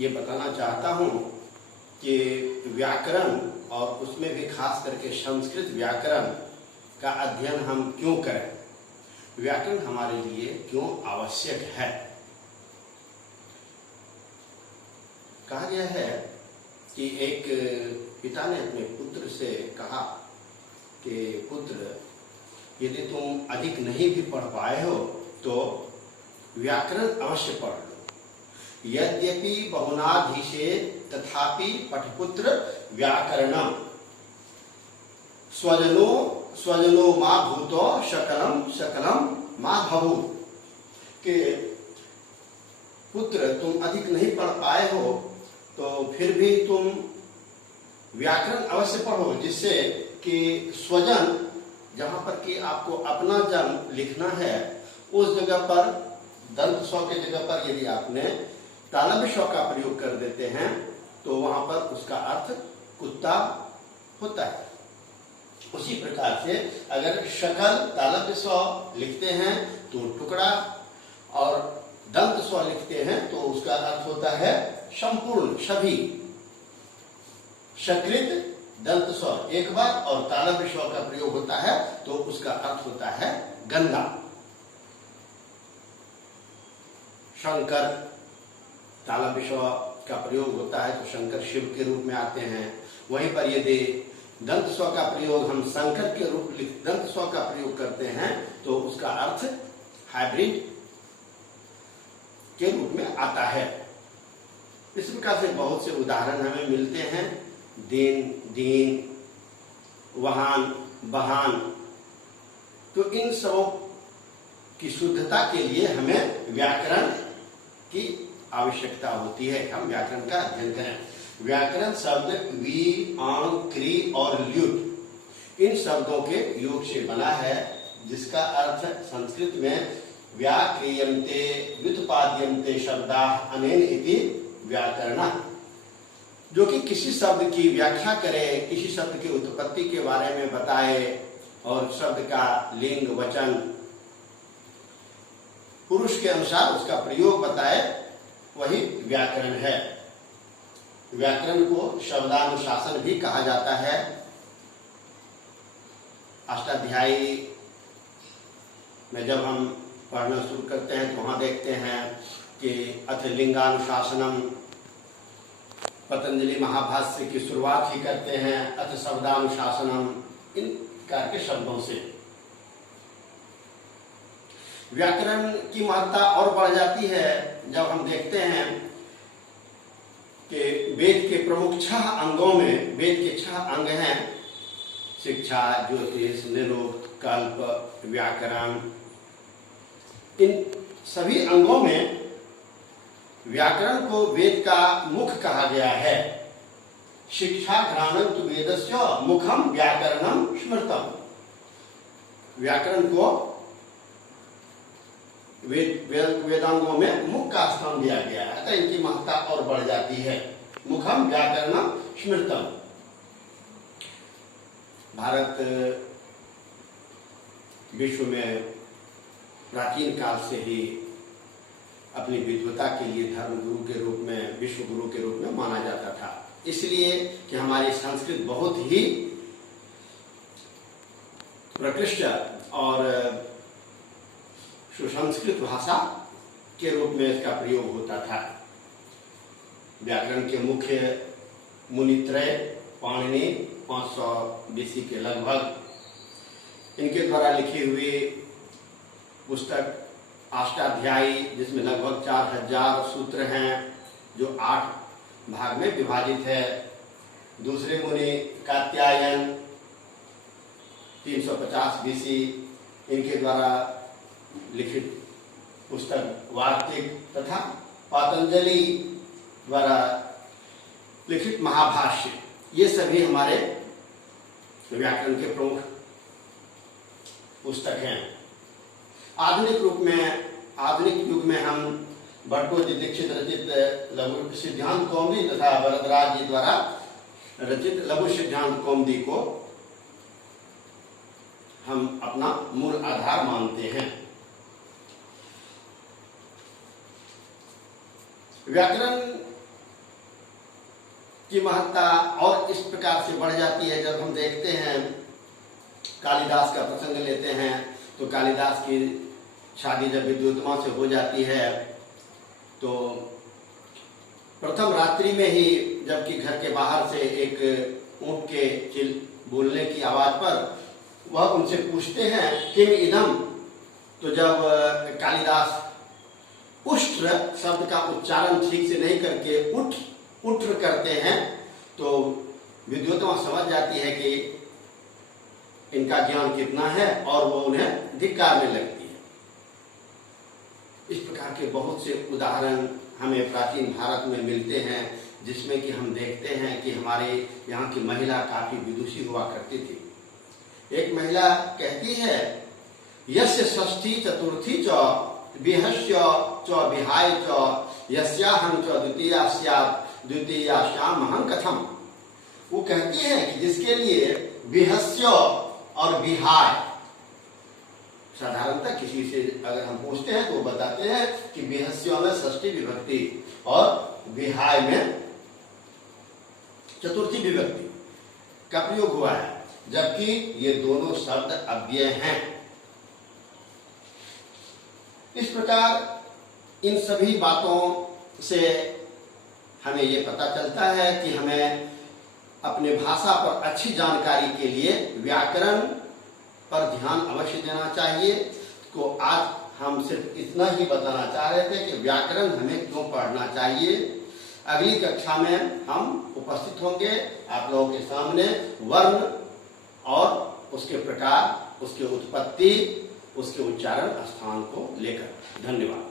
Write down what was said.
ये बताना चाहता हूँ कि व्याकरण और उसमें भी खास करके संस्कृत व्याकरण का अध्ययन हम क्यों करें, व्याकरण हमारे लिए क्यों आवश्यक है। कहा गया है कि एक पिता ने अपने पुत्र से कहा कि पुत्र, यदि तुम अधिक नहीं भी पढ़ पाए हो तो व्याकरण अवश्य पढ़ लो। यद्यपि बहुनाधीशे तथापि पठपुत्र व्याकरणम, स्वजनो मा भूतो शकलम शकलम मा भवु। कि पुत्र, तुम अधिक नहीं पढ़ पाए हो तो फिर भी तुम व्याकरण अवश्य पढ़ो, जिससे कि स्वजन, जहां पर कि आपको अपना जन्म लिखना है, उस जगह पर दंत स्व के जगह पर यदि आपने तालव्य स्व का प्रयोग कर देते हैं तो वहां पर उसका अर्थ कुत्ता होता है। उसी प्रकार से अगर शकल तालव्य स्व लिखते हैं तो टुकड़ा, और दंत स्व लिखते हैं तो उसका अर्थ होता है संपूर्ण, सभी। सकृत दंत स्व एक बार और तालव्य स्व का प्रयोग होता है तो उसका अर्थ होता है गंगा। शंकर तालव्य स्व का प्रयोग होता है तो शंकर शिव के रूप में आते हैं। वहीं पर यदि दंत स्व का प्रयोग हम शंकर के रूप दंत स्व का प्रयोग करते हैं तो उसका अर्थ हाइब्रिड के रूप में आता है। इस प्रकार से बहुत से उदाहरण हमें मिलते हैं। दिन, दीन, वाहन, बहान। तो इन सबों की शुद्धता के लिए हमें व्याकरण की आवश्यकता होती है। हम व्याकरण का अध्ययन करें। व्याकरण शब्द वी, आंग, क्री और ल्युट, इन शब्दों के योग से बना है, जिसका अर्थ संस्कृत में व्याक्रियन्ते व्युत्पाद्यन्ते शब्दाः अनेन इति व्याकरणः, जो कि किसी शब्द की व्याख्या करे, किसी शब्द की उत्पत्ति के बारे में बताए और शब्द का लिंग, वचन, पुरुष के अनुसार उसका प्रयोग बताए, वही व्याकरण है। व्याकरण को शब्दानुशासन भी कहा जाता है। अष्टाध्यायी में जब हम पढ़ना शुरू करते हैं तो वहां देखते हैं कि अथ लिंगानुशासनम, पतंजलि महाभाष्य की शुरुआत ही करते हैं अथ शब्दानुशासनम, इन प्रकार के शब्दों से। व्याकरण की महत्ता और बढ़ जाती है जब हम देखते हैं कि वेद के प्रमुख 6 अंगों में, वेद के 6 अंग हैं, शिक्षा, ज्योतिष, निरुक्त, कल्प, व्याकरण। इन सभी अंगों में व्याकरण को वेद का मुख कहा गया है। शिक्षा घ्राणं तु वेदस्य मुखम व्याकरणम स्मृतम। व्याकरण को वेदांगों में मुख का स्थान दिया गया है, तो इनकी महत्ता और बढ़ जाती है। मुखम व्याकरणम स्मृतम। भारत विश्व में प्राचीन काल से ही अपनी विद्वता के लिए धर्म गुरु के रूप में, विश्व गुरु के रूप में माना जाता था, इसलिए कि हमारी संस्कृत बहुत ही प्रकृष्ट और सुसंस्कृत भाषा के रूप में इसका प्रयोग होता था। व्याकरण के मुख्य मुनित्रय पाणिनि 500 BC के लगभग, इनके द्वारा लिखी हुई पुस्तक अष्टाध्यायी, जिसमें लगभग 4000 सूत्र हैं, जो 8 भाग में विभाजित है। दूसरे मुनि कात्यायन 350 BC, इनके द्वारा लिखित पुस्तक वार्तिक, तथा पतंजलि द्वारा लिखित महाभाष्य, ये सभी हमारे व्याकरण के प्रमुख पुस्तक हैं। आधुनिक रूप में, आधुनिक युग में हम भट्टोजी दीक्षित रचित लघु सिद्धांत कौमुदी तथा वरदराज जी द्वारा रचित लघु सिद्धांत कौमुदी को हम अपना मूल आधार मानते हैं। व्याकरण की महत्ता और इस प्रकार से बढ़ जाती है। जब हम देखते हैं, कालिदास का प्रसंग लेते हैं, तो कालिदास की शादी जब विद्युतमा से हो जाती है, तो प्रथम रात्रि में ही जबकि घर के बाहर से एक ऊंट के बोलने की आवाज पर वह उनसे पूछते हैं किम इदम। तो जब कालिदास उष्ट्र शब्द का उच्चारण ठीक से नहीं करके उष्ट्र करते हैं, तो विद्युतमा समझ जाती है कि इनका ज्ञान कितना है और वो उन्हें धिक्कारने लगती है। इस प्रकार के बहुत से उदाहरण हमें प्राचीन भारत में मिलते हैं, जिसमें कि हम देखते हैं कि हमारे यहाँ की महिला काफी विदुषी हुआ करती थी। एक महिला कहती है, यस्य षष्ठी चतुर्थी च विहस्य च विहाय च यस्याहं च द्वितीया स्यात् द्वितीयास्याम अहं कथम। वो कहती है कि जिसके लिए विहस्य और विहाय, साधारणतः किसी से अगर हम पूछते हैं तो वो बताते हैं कि विहस्य में षष्ठी विभक्ति और विहाय में चतुर्थी विभक्ति का प्रयोग हुआ है, जबकि ये दोनों शब्द अव्यय हैं। इस प्रकार इन सभी बातों से हमें ये पता चलता है कि हमें अपने भाषा पर अच्छी जानकारी के लिए व्याकरण पर ध्यान अवश्य देना चाहिए। तो आज हम सिर्फ इतना ही बताना चाह रहे थे कि व्याकरण हमें क्यों पढ़ना चाहिए। अगली कक्षा में हम उपस्थित होंगे आप लोगों के सामने वर्ण और उसके प्रकार, उसके उत्पत्ति, उसके उच्चारण स्थान को लेकर। धन्यवाद।